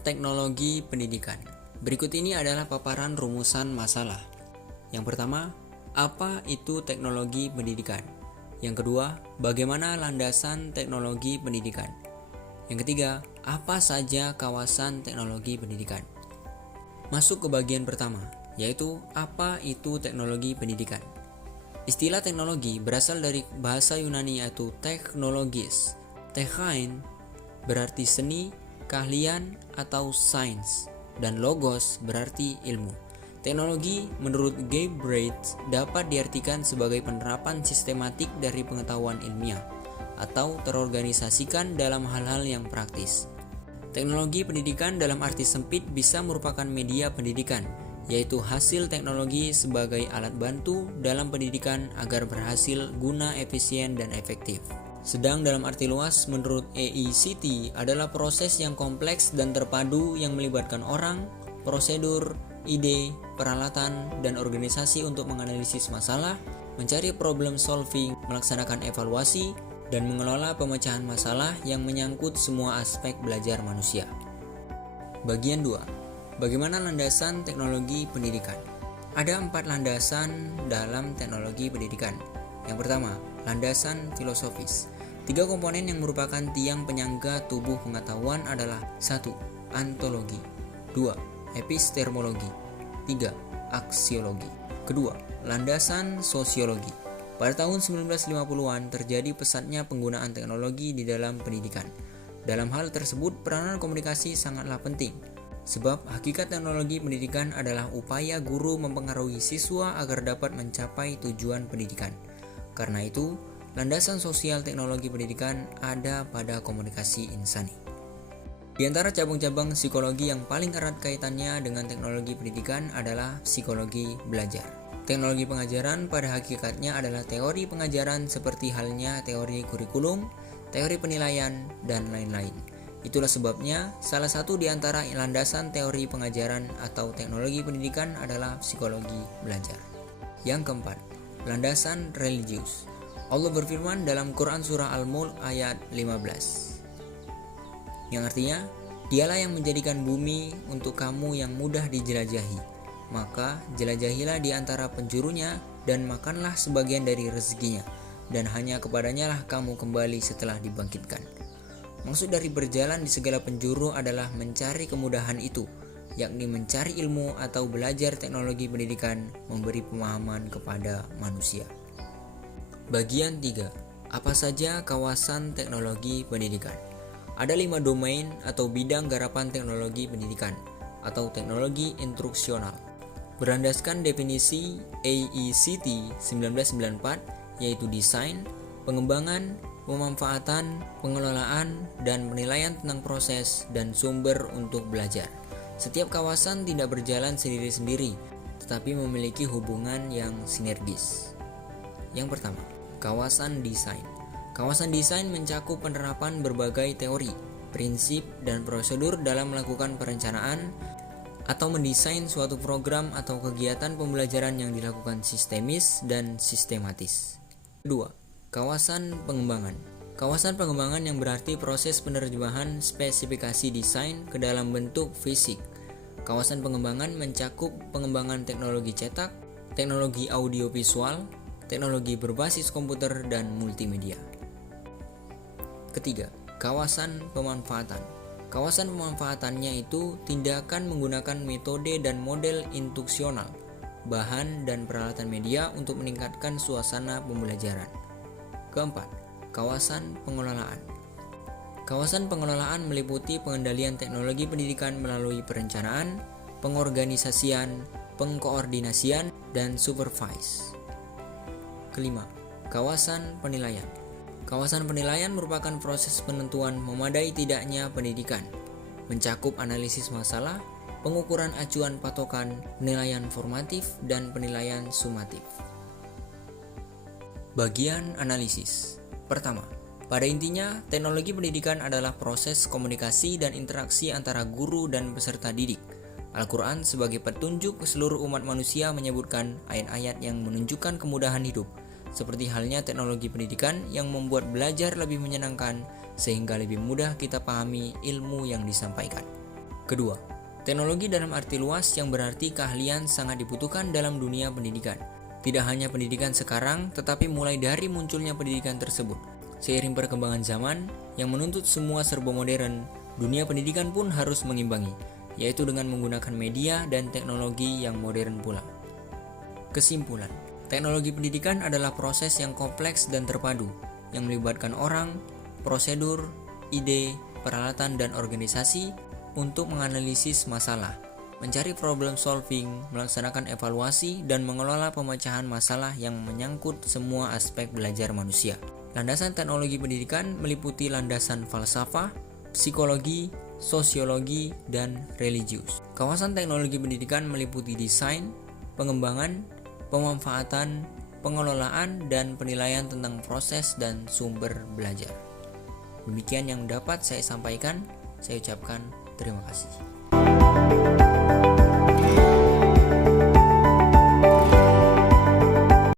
teknologi pendidikan. Berikut ini adalah paparan rumusan masalah. Yang pertama, apa itu teknologi pendidikan? Yang kedua, bagaimana landasan teknologi pendidikan? Yang ketiga, apa saja kawasan teknologi pendidikan? Masuk ke bagian pertama, yaitu apa itu teknologi pendidikan. Istilah teknologi berasal dari bahasa Yunani yaitu teknologis. Technein berarti seni, keahlian, atau sains, dan logos berarti ilmu. Teknologi menurut Galbraith dapat diartikan sebagai penerapan sistematik dari pengetahuan ilmiah atau terorganisasikan dalam hal-hal yang praktis. Teknologi pendidikan dalam arti sempit bisa merupakan media pendidikan, yaitu hasil teknologi sebagai alat bantu dalam pendidikan agar berhasil guna, efisien, dan efektif. Sedang dalam arti luas, menurut EICT adalah proses yang kompleks dan terpadu yang melibatkan orang, prosedur, ide, peralatan, dan organisasi untuk menganalisis masalah, mencari problem solving, melaksanakan evaluasi, dan mengelola pemecahan masalah yang menyangkut semua aspek belajar manusia. Bagian 2. Bagaimana landasan teknologi pendidikan? Ada 4 landasan dalam teknologi pendidikan. Yang pertama, landasan filosofis. 3 komponen yang merupakan tiang penyangga tubuh pengetahuan adalah 1. Ontologi, 2. Epistemologi, 3. Aksiologi. Kedua, landasan sosiologi. Pada tahun 1950-an terjadi pesatnya penggunaan teknologi di dalam pendidikan. Dalam hal tersebut, peranan komunikasi sangatlah penting. Sebab hakikat teknologi pendidikan adalah upaya guru mempengaruhi siswa agar dapat mencapai tujuan pendidikan. Karena itu, landasan sosial teknologi pendidikan ada pada komunikasi insani. Di antara cabang-cabang psikologi yang paling erat kaitannya dengan teknologi pendidikan adalah psikologi belajar. Teknologi pengajaran pada hakikatnya adalah teori pengajaran seperti halnya teori kurikulum, teori penilaian, dan lain-lain. Itulah sebabnya salah satu di antara landasan teori pengajaran atau teknologi pendidikan adalah psikologi belajar. Yang keempat, landasan religius. Allah berfirman dalam Quran surah Al-Mulk ayat 15. Yang artinya, dialah yang menjadikan bumi untuk kamu yang mudah dijelajahi. Maka jelajahilah di antara penjurunya dan makanlah sebagian dari rezekinya, dan hanya kepadanya lah kamu kembali setelah dibangkitkan. Maksud dari berjalan di segala penjuru adalah mencari kemudahan itu, yakni mencari ilmu atau belajar teknologi pendidikan memberi pemahaman kepada manusia. Bagian 3. Apa saja kawasan teknologi pendidikan? Ada 5 domain atau bidang garapan teknologi pendidikan atau teknologi instruksional. Berlandaskan definisi AECT 1994 yaitu desain, pengembangan, pemanfaatan, pengelolaan, dan penilaian tentang proses dan sumber untuk belajar. Setiap kawasan tidak berjalan sendiri-sendiri, tetapi memiliki hubungan yang sinergis. Yang pertama, kawasan desain. Kawasan desain mencakup penerapan berbagai teori, prinsip, dan prosedur dalam melakukan perencanaan atau mendesain suatu program atau kegiatan pembelajaran yang dilakukan sistemis dan sistematis. Kedua, kawasan pengembangan. Kawasan pengembangan yang berarti proses penerjemahan spesifikasi desain ke dalam bentuk fisik. Kawasan pengembangan mencakup pengembangan teknologi cetak, teknologi audiovisual, teknologi berbasis komputer, dan multimedia. Ketiga, kawasan pemanfaatan. Kawasan pemanfaatannya itu tindakan menggunakan metode dan model instruksional, bahan dan peralatan media untuk meningkatkan suasana pembelajaran. Keempat, kawasan pengelolaan. Kawasan pengelolaan meliputi pengendalian teknologi pendidikan melalui perencanaan, pengorganisasian, pengkoordinasian, dan supervise. Kelima, kawasan penilaian. Kawasan penilaian merupakan proses penentuan memadai tidaknya pendidikan, mencakup analisis masalah, pengukuran acuan patokan, penilaian formatif, dan penilaian sumatif. Bagian analisis. Pertama, pada intinya, teknologi pendidikan adalah proses komunikasi dan interaksi antara guru dan peserta didik. Al-Quran sebagai petunjuk ke seluruh umat manusia menyebutkan ayat-ayat yang menunjukkan kemudahan hidup, seperti halnya teknologi pendidikan yang membuat belajar lebih menyenangkan sehingga lebih mudah kita pahami ilmu yang disampaikan. Kedua, teknologi dalam arti luas yang berarti keahlian sangat dibutuhkan dalam dunia pendidikan. Tidak hanya pendidikan sekarang, tetapi mulai dari munculnya pendidikan tersebut. Seiring perkembangan zaman yang menuntut semua serba modern, dunia pendidikan pun harus mengimbangi, yaitu dengan menggunakan media dan teknologi yang modern pula. Kesimpulan, teknologi pendidikan adalah proses yang kompleks dan terpadu, yang melibatkan orang, prosedur, ide, peralatan, dan organisasi untuk menganalisis masalah, mencari problem solving, melaksanakan evaluasi, dan mengelola pemecahan masalah yang menyangkut semua aspek belajar manusia. Landasan teknologi pendidikan meliputi landasan falsafah, psikologi, sosiologi, dan religius. Kawasan teknologi pendidikan meliputi desain, pengembangan, pemanfaatan, pengelolaan, dan penilaian tentang proses dan sumber belajar. Demikian yang dapat saya sampaikan. Saya ucapkan terima kasih.